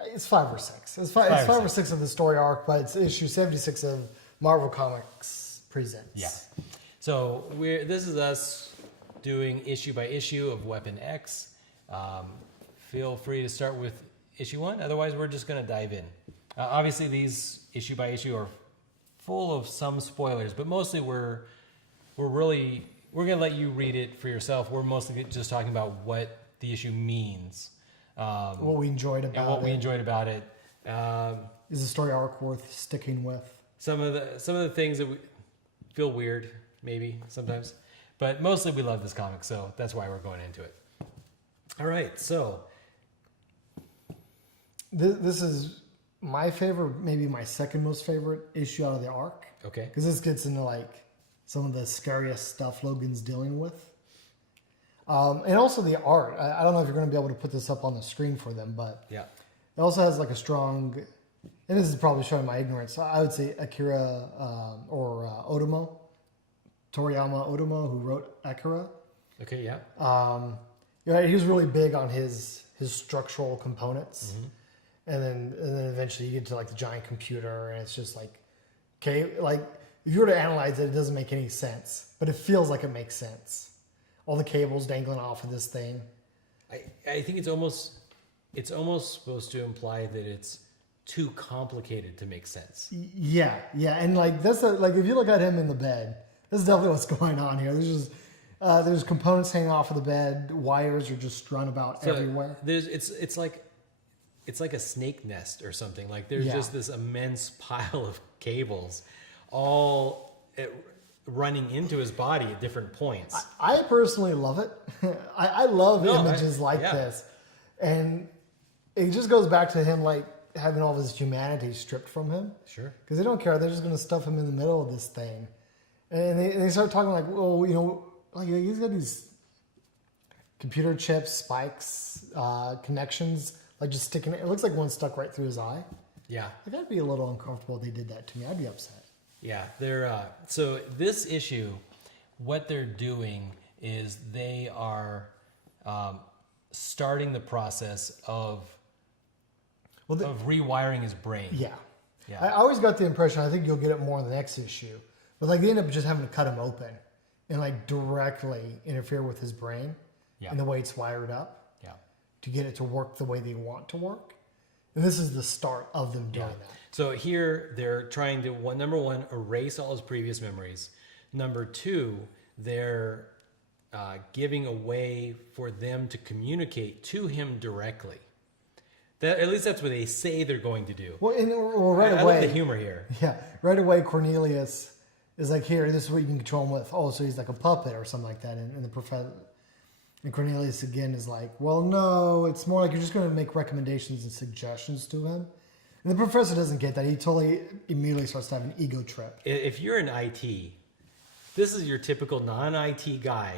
It's 5 or 6. It's five or six of the story arc, but it's issue 76 of Marvel Comics Presents. Yeah. So this is us doing issue by issue of Weapon X. Feel free to start with issue 1. Otherwise, we're just going to dive in. Obviously, these issue by issue are full of some spoilers, but mostly we're going to let you read it for yourself. We're mostly just talking about what the issue means. What we enjoyed about it. And what we enjoyed about it. Is the story arc worth sticking with? Some of the things that we feel weird, maybe, sometimes. But mostly we love this comic, so that's why we're going into it. All right, so... This is my favorite, maybe my second most favorite issue out of the arc. Okay. Because this gets into like some of the scariest stuff Logan's dealing with. And also the art. I don't know if you're going to be able to put this up on the screen for them, but yeah, it also has like a strong, and this is probably showing my ignorance, I would say Akira Toriyama Otomo, who wrote Akira. Okay, yeah. He was really big on his structural components. Mm-hmm. And then eventually you get to like the giant computer, and it's just like, okay, like if you were to analyze it, it doesn't make any sense, but it feels like it makes sense. All the cables dangling off of this thing. I think it's almost supposed to imply that it's too complicated to make sense. Yeah, and like like if you look at him in the bed, this is definitely what's going on here. There's just there's components hanging off of the bed, wires are just strung about everywhere. It's like a snake nest or something. Like there's just this immense pile of cables, all running into his body at different points. I personally love it. I love images like this, and it just goes back to him like having all of his humanity stripped from him. Sure. Because they don't care. They're just going to stuff him in the middle of this thing, and they start talking like, well, you know, like he's got these computer chips, spikes, connections. Like just sticking it looks like one stuck right through his eye. Yeah. Like I'd be a little uncomfortable if they did that to me. I'd be upset. Yeah. They're so this issue, what they're doing is they are starting the process of rewiring his brain. Yeah. I always got the impression, I think you'll get it more in the next issue, but like they end up just having to cut him open and like directly interfere with his brain and the way it's wired up. To get it to work the way they want to work. And this is the start of them doing that. So here they're trying to, number one, erase all his previous memories. Number two, they're giving a way for them to communicate to him directly. At least that's what they say they're going to do. Well, right away. I like the humor here. Yeah, right away Cornelius is like, here, this is what you can control him with. Oh, so he's like a puppet or something like that. And the professor... And Cornelius again is like, well, no, it's more like you're just going to make recommendations and suggestions to him. And the professor doesn't get that. He totally immediately starts to have an ego trip. If you're in IT, this is your typical non-IT guy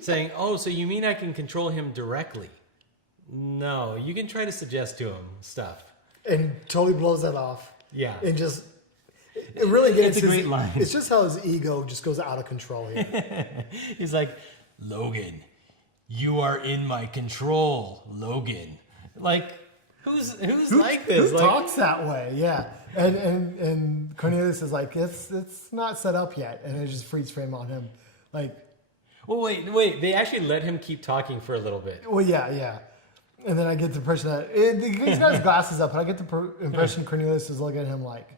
saying, oh, so you mean I can control him directly? No, you can try to suggest to him stuff. And totally blows that off. Yeah. And just, it really gets it's a great line. It's just how his ego just goes out of control here. He's like, Logan, you are in my control, Logan. Like, who's like this? Who talks that way? Yeah. And Cornelius is like, it's not set up yet, and it just freeze frame on him, like. Well, wait. They actually let him keep talking for a little bit. Well, yeah. And then I get the impression that he's got his glasses up, and I get the impression Cornelius is looking at him like,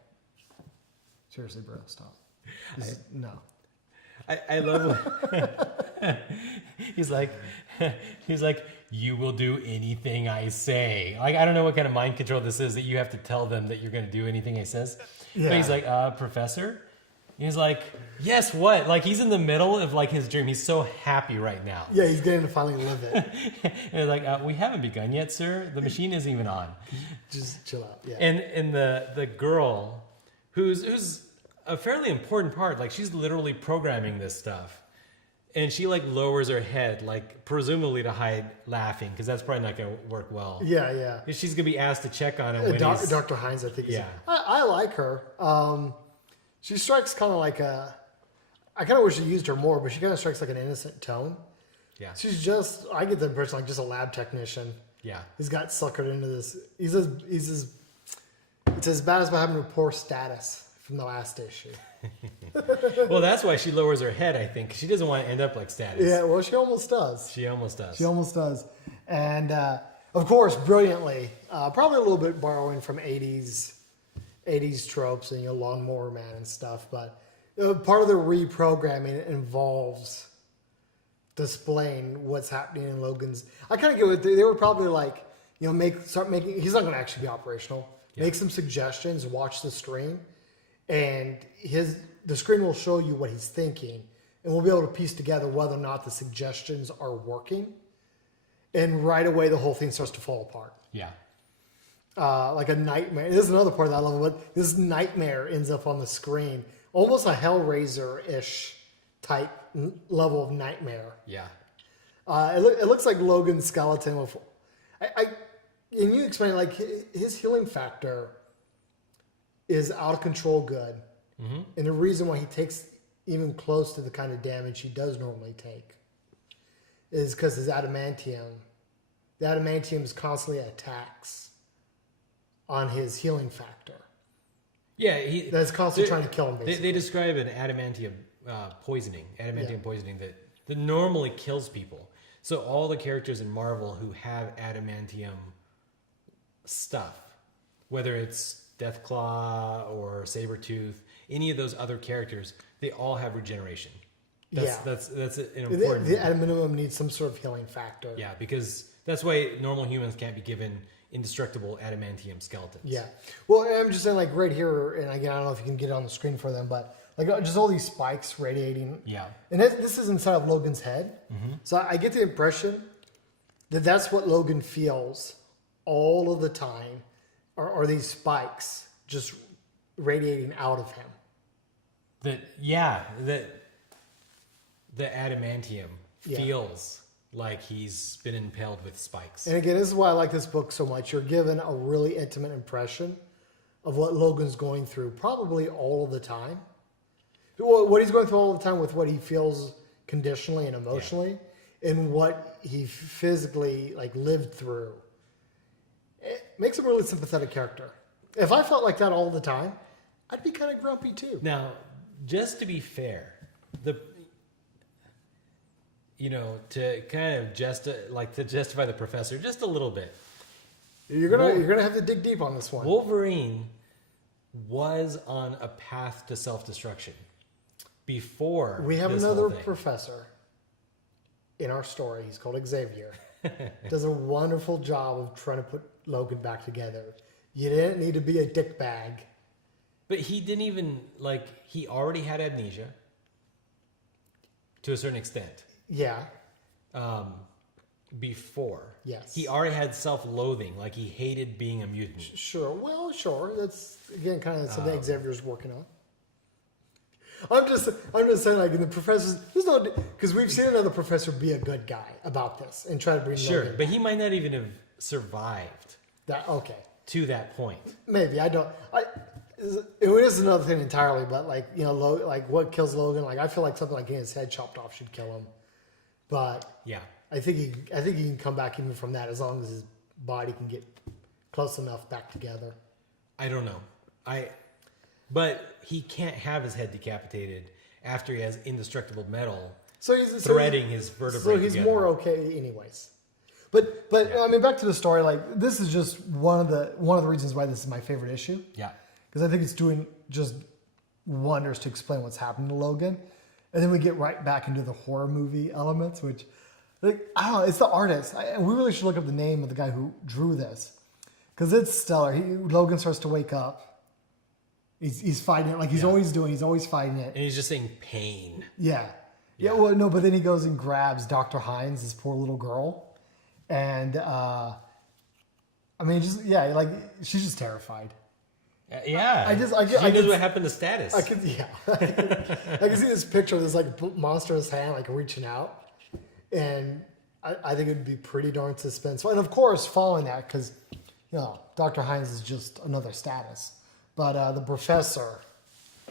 seriously, bro, stop. No. I love it. He's like, you will do anything I say. Like, I don't know what kind of mind control this is that you have to tell them that you're going to do anything he says. Yeah. But he's like, professor? He's like, yes, what? Like, he's in the middle of like his dream. He's so happy right now. Yeah, he's getting to finally live it. And they're like, we haven't begun yet, sir. The machine isn't even on. Just chill out. Yeah. And the girl who's a fairly important part, like she's literally programming this stuff. And she like lowers her head, like presumably to hide laughing, because that's probably not going to work well. Yeah. She's going to be asked to check on him. When Dr. Hines, I think. I like her. She strikes kind of like a... I kind of wish she used her more, but she kind of strikes like an innocent tone. Yeah. She's just... I get the impression like just a lab technician. Yeah. He's got suckered into this. It's as bad as by having a poor status from the last issue. Well, that's why she lowers her head, I think. She doesn't want to end up like Status. Yeah, well, she almost does. She almost does. She almost does. And, of course, brilliantly, probably a little bit borrowing from 80s tropes and, Lawnmower Man and stuff, but part of the reprogramming involves displaying what's happening in Logan's. I kind of get what they were probably like, start making. He's not going to actually be operational. Yeah. Make some suggestions. Watch the screen, and the screen will show you what he's thinking, and we'll be able to piece together whether or not the suggestions are working. And right away, the whole thing starts to fall apart. Yeah. Like a nightmare. This is another part that I love. But this nightmare ends up on the screen, almost a Hellraiser-ish type level of nightmare. Yeah. It looks like Logan's skeleton with. And you explain like his healing factor is out of control good, and the reason why he takes even close to the kind of damage he does normally take is because his adamantium. The adamantium is constantly attacks on his healing factor. Yeah, that's constantly trying to kill him. Basically. They describe an adamantium poisoning that normally kills people. So all the characters in Marvel who have adamantium stuff, whether it's Deathclaw or Sabretooth, any of those other characters, they all have regeneration. That's an important. The adamantium needs some sort of healing factor. Yeah, because that's why normal humans can't be given indestructible adamantium skeletons. Yeah. Well, I'm just saying, like right here, and again, I don't know if you can get it on the screen for them, but like just all these spikes radiating. Yeah. And this is inside of Logan's head. So I get the impression that that's what Logan feels all of the time, are these spikes just radiating out of him. The adamantium feels like he's been impaled with spikes. And again, this is why I like this book so much. You're given a really intimate impression of what Logan's going through probably all of the time. What he's going through all the time with what he feels conditionally and emotionally, and what he physically lived through. It makes him a really sympathetic character. If I felt like that all the time, I'd be kind of grumpy too. Now, just to be fair, to kind of to justify the professor just a little bit. You're gonna have to dig deep on this one. Wolverine was on a path to self-destruction before we have another professor in our story. He's called Xavier. Does a wonderful job of trying to put Logan back together. You didn't need to be a dickbag. But he didn't even he already had amnesia to a certain extent. Yeah. Before. Yes. He already had self-loathing, he hated being a mutant. Sure. Well, sure. That's again kind of something Xavier's working on. I'm just saying, in the professor's, there's no, because we've seen another professor be a good guy about this and try to bring Logan but he might not even have survived to that point. Maybe I don't. It is another thing entirely, but what kills Logan? I feel like something like getting his head chopped off should kill him. But yeah, I think he can come back even from that as long as his body can get close enough back together. I don't know. But he can't have his head decapitated after he has indestructible metal threading his vertebrae. So he's together. more okay, anyways. But I mean, back to the story. This is just one of the reasons why this is my favorite issue. Yeah, because I think it's doing just wonders to explain what's happening to Logan, and then we get right back into the horror movie elements, which I don't know. It's the artist. We really should look up the name of the guy who drew this because it's stellar. Logan starts to wake up. He's fighting it he's always doing. He's always fighting it. And he's just saying pain. Yeah. Well, no, but then he goes and grabs Dr. Hines, this poor little girl. And, she's just terrified. Yeah. She knows what happened to Status. I can see this picture of this monstrous hand reaching out. And I think it would be pretty darn suspenseful. And of course, following that, because, Dr. Hines is just another Status. But the professor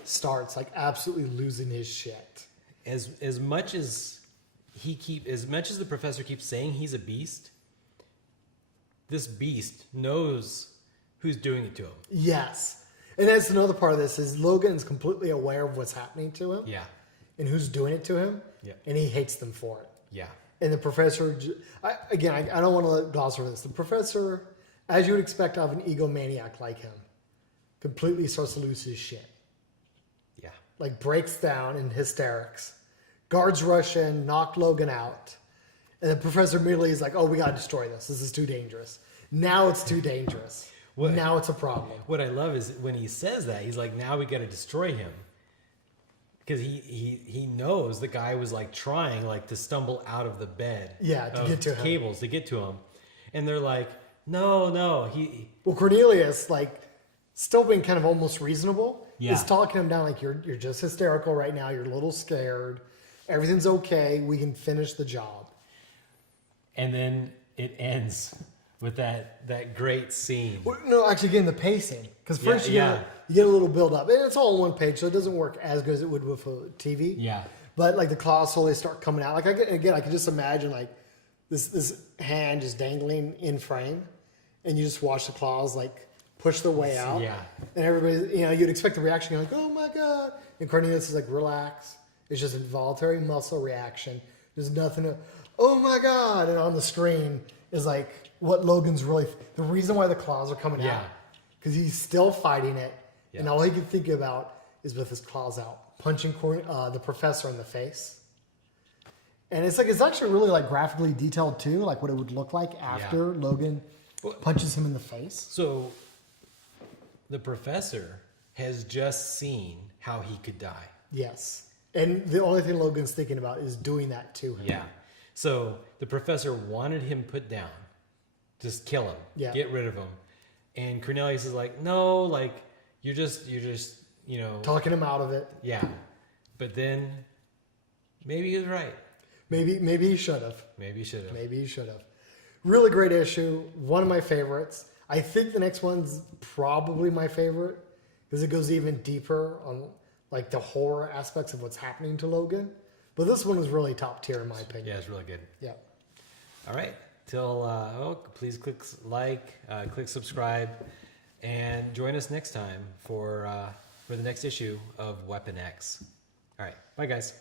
starts absolutely losing his shit. As much as the professor keeps saying he's a beast, this beast knows who's doing it to him. Yes. And that's another part of this is Logan's completely aware of what's happening to him. Yeah. And who's doing it to him. Yeah. And he hates them for it. Yeah. And the professor, I don't want to gloss over this. The professor, as you would expect of an egomaniac like him, completely starts to lose his shit. Yeah. Like breaks down in hysterics. Guards rush in, knock Logan out. And the professor immediately is like, oh, we got to destroy this. This is too dangerous. Now it's too dangerous. Now it's a problem. What I love is when he says that, he's like, now we got to destroy him. Because he knows the guy was like trying like to stumble out of the bed. Yeah, to get to him. Cables to get to him. And they're like, no. Well, Cornelius, like, still being kind of almost reasonable, Yeah. is talking him down like, you're just hysterical right now. You're a little scared. Everything's okay. We can finish the job. And then it ends with that great scene. Well, no, actually, again, the pacing. Because first Yeah, you get a little build up. And it's all on one page, so it doesn't work as good as it would with a TV. Yeah. But like the claws slowly start coming out. Like I can just imagine like this hand just dangling in frame, and you just watch the claws like push their way out. Yeah. And everybody, you'd expect the reaction, you're like, oh my god. And Cornelius is like, relax. It's just a involuntary muscle reaction. There's nothing to, oh my god. And on the screen is like what Logan's really, the reason why the claws are coming out, because he's still fighting it, and all he can think about is with his claws out, punching the professor in the face. And it's actually really like graphically detailed too, like what it would look like after Logan punches him in the face. So the professor has just seen how he could die. Yes. And the only thing Logan's thinking about is doing that to him. Yeah. So the professor wanted him put down. Just kill him. Yeah. Get rid of him. And Cornelius is like, no, like you're just, Talking him out of it. yeah. But then maybe he was right. Maybe he should have. Maybe he should have. Really great issue. One of my favorites. I think the next one's probably my favorite because it goes even deeper on like the horror aspects of what's happening to Logan. But this one was really top tier in my opinion. Yeah, it's really good. Yeah. All right. Please click click subscribe, and join us next time for the next issue of Weapon X. All right. Bye, guys.